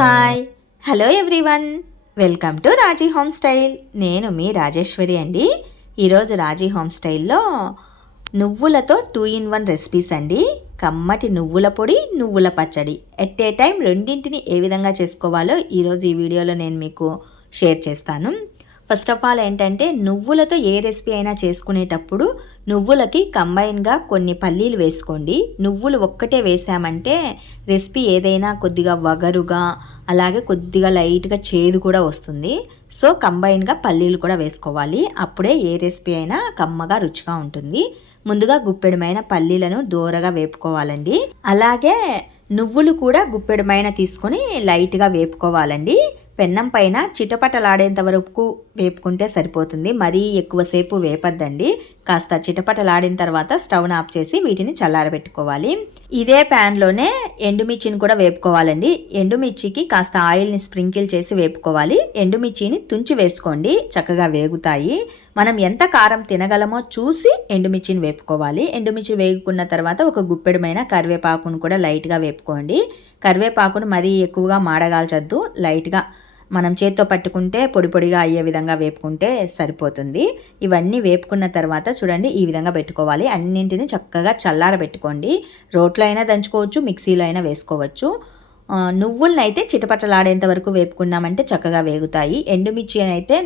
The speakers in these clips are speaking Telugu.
Hi. Hello everyone. Welcome to Raji home style. నేను మీ రాజేశ్వరి అండి. ఈరోజు రాజీ హోమ్ స్టైల్లో నువ్వులతో టూ ఇన్ వన్ రెసిపీస్ అండి. కమ్మటి నువ్వుల పొడి నువ్వుల పచ్చడి. ఎట్ ఏ టైం రెండింటిని ఏ విధంగా చేసుకోవాలో ఈరోజు ఈ వీడియోలో నేను మీకు షేర్ చేస్తాను. ఫస్ట్ ఆఫ్ ఆల్ ఏంటంటే నువ్వులతో ఏ రెసిపీ అయినా చేసుకునేటప్పుడు నువ్వులకి కంబైన్గా కొన్ని పల్లీలు వేసుకోండి. నువ్వులు ఒక్కటే వేసామంటే రెసిపీ ఏదైనా కొద్దిగా వగరుగా అలాగే కొద్దిగా లైట్గా చేదు కూడా వస్తుంది. సో కంబైన్గా పల్లీలు కూడా వేసుకోవాలి. అప్పుడే ఏ రెసిపీ అయినా కమ్మగా రుచిగా ఉంటుంది. ముందుగా గుప్పెడమైన పల్లీలను దూరగా వేపుకోవాలండి. అలాగే నువ్వులు కూడా గుప్పెడమైన తీసుకొని లైట్గా వేపుకోవాలండి. పెన్నం పైన చిటపటలాడేంత వరకు వేపుకుంటే సరిపోతుంది? మరీ ఎక్కువసేపు వేపద్దండి. కాస్త చిటపటలాడిన తర్వాత స్టవ్ను ఆఫ్ చేసి వీటిని చల్లారబెట్టుకోవాలి. ఇదే ప్యాన్లోనే ఎండుమిర్చిని కూడా వేపుకోవాలండి. ఎండుమిర్చికి కాస్త ఆయిల్ని స్ప్రింకిల్ చేసి వేపుకోవాలి. ఎండుమిర్చిని తుంచి వేసుకోండి. చక్కగా వేగుతాయి. మనం ఎంత కారం తినగలమో చూసి ఎండుమిర్చిని వేపుకోవాలి. ఎండుమిర్చి వేగుకున్న తర్వాత ఒక గుప్పెడుమైన కరివేపాకును కూడా లైట్గా వేపుకోండి. కరివేపాకును మరీ ఎక్కువగా మాడగాల్చొద్దు. లైట్గా మనం చేత్తో పట్టుకుంటే పొడి పొడిగా అయ్యే విధంగా వేపుకుంటే సరిపోతుంది. ఇవన్నీ వేపుకున్న తర్వాత చూడండి ఈ విధంగా పెట్టుకోవాలి. అన్నింటిని చక్కగా చల్లారబెట్టుకోండి రోట్లో అయినా దంచుకోవచ్చు మిక్సీలో అయినా వేసుకోవచ్చు. నువ్వులను అయితే చిటపటలాడేంత వరకు వేపుకున్నామంటే చక్కగా వేగుతాయి. ఎండుమిర్చి అయితే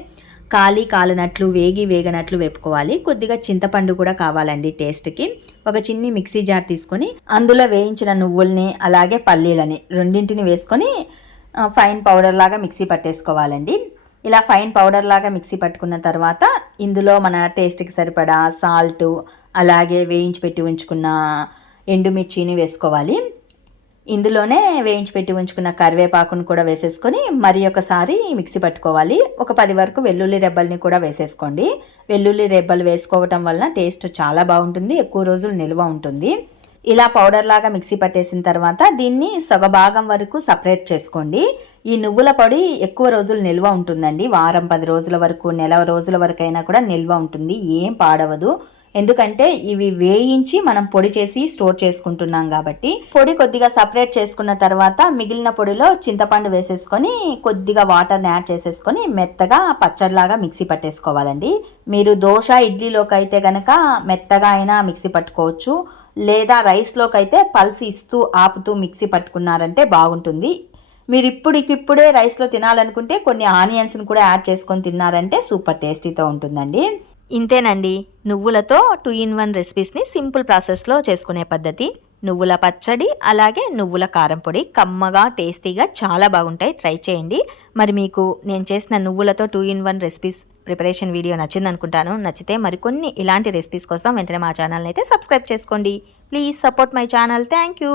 కాలి కాలినట్లు వేగి వేగనట్లు వేపుకోవాలి. కొద్దిగా చింతపండు కూడా కావాలండి టేస్ట్కి. ఒక చిన్ని మిక్సీ జార్ తీసుకొని అందులో వేయించిన నువ్వుల్ని అలాగే పల్లీలని రెండింటిని వేసుకొని ఫైన్ పౌడర్ లాగా మిక్సీ పట్టేసుకోవాలండి. ఇలా ఫైన్ పౌడర్ లాగా మిక్సీ పట్టుకున్న తర్వాత ఇందులో మన టేస్ట్కి సరిపడా సాల్ట్ అలాగే వేయించి పెట్టి ఉంచుకున్న ఎండుమిర్చిని వేసుకోవాలి. ఇందులోనే వేయించి పెట్టి ఉంచుకున్న కరివేపాకును కూడా వేసేసుకొని మరి ఒకసారి మిక్సీ పట్టుకోవాలి. ఒక పది వరకు వెల్లుల్లి రెబ్బల్ని కూడా వేసేసుకోండి. వెల్లుల్లి రెబ్బలు వేసుకోవటం వలన టేస్ట్ చాలా బాగుంటుంది ఎక్కువ రోజులు నిల్వ ఉంటుంది. ఇలా పౌడర్ లాగా మిక్సీ పట్టేసిన తర్వాత దీన్ని సగభాగం వరకు సపరేట్ చేసుకోండి. ఈ నువ్వుల పొడి ఎక్కువ రోజులు నిల్వ ఉంటుందండి. వారం పది రోజుల వరకు నెల రోజుల వరకు అయినా కూడా నిల్వ ఉంటుంది. ఏం పాడవదు. ఎందుకంటే ఇవి వేయించి మనం పొడి చేసి స్టోర్ చేసుకుంటున్నాం కాబట్టి పొడి కొద్దిగా సపరేట్ చేసుకున్న తర్వాత మిగిలిన పొడిలో చింతపండు వేసేసుకొని కొద్దిగా వాటర్ని యాడ్ చేసేసుకొని మెత్తగా పచ్చడిలాగా మిక్సీ పట్టేసుకోవాలండి. మీరు దోశ ఇడ్లీలోకి అయితే కనుక మెత్తగా అయినా మిక్సీ పట్టుకోవచ్చు. లేదా రైస్లోకి అయితే పల్స్ ఇస్తూ ఆపుతూ మిక్సీ పట్టుకున్నారంటే బాగుంటుంది. మీరు ఇప్పుడికిప్పుడే రైస్లో తినాలనుకుంటే కొన్ని ఆనియన్స్ని కూడా యాడ్ చేసుకొని తిన్నారంటే సూపర్ టేస్టీతో ఉంటుందండి. ఇంతేనండి. నువ్వులతో టూ ఇన్ వన్ రెసిపీస్ని సింపుల్ ప్రాసెస్లో చేసుకునే పద్ధతి. నువ్వుల పచ్చడి అలాగే నువ్వుల కారం పొడి కమ్మగా టేస్టీగా చాలా బాగుంటాయి. ట్రై చేయండి. మరి మీకు నేను చేసిన నువ్వులతో two in one recipes preparation video నచ్చింది అనుకుంటాను నచ్చితే మరికొన్ని ఇలాంటి రెసిపీస్ కోసం వెంటనే మా ఛానల్ని అయితే సబ్స్క్రైబ్ చేసుకోండి. Please support my channel. Thank you.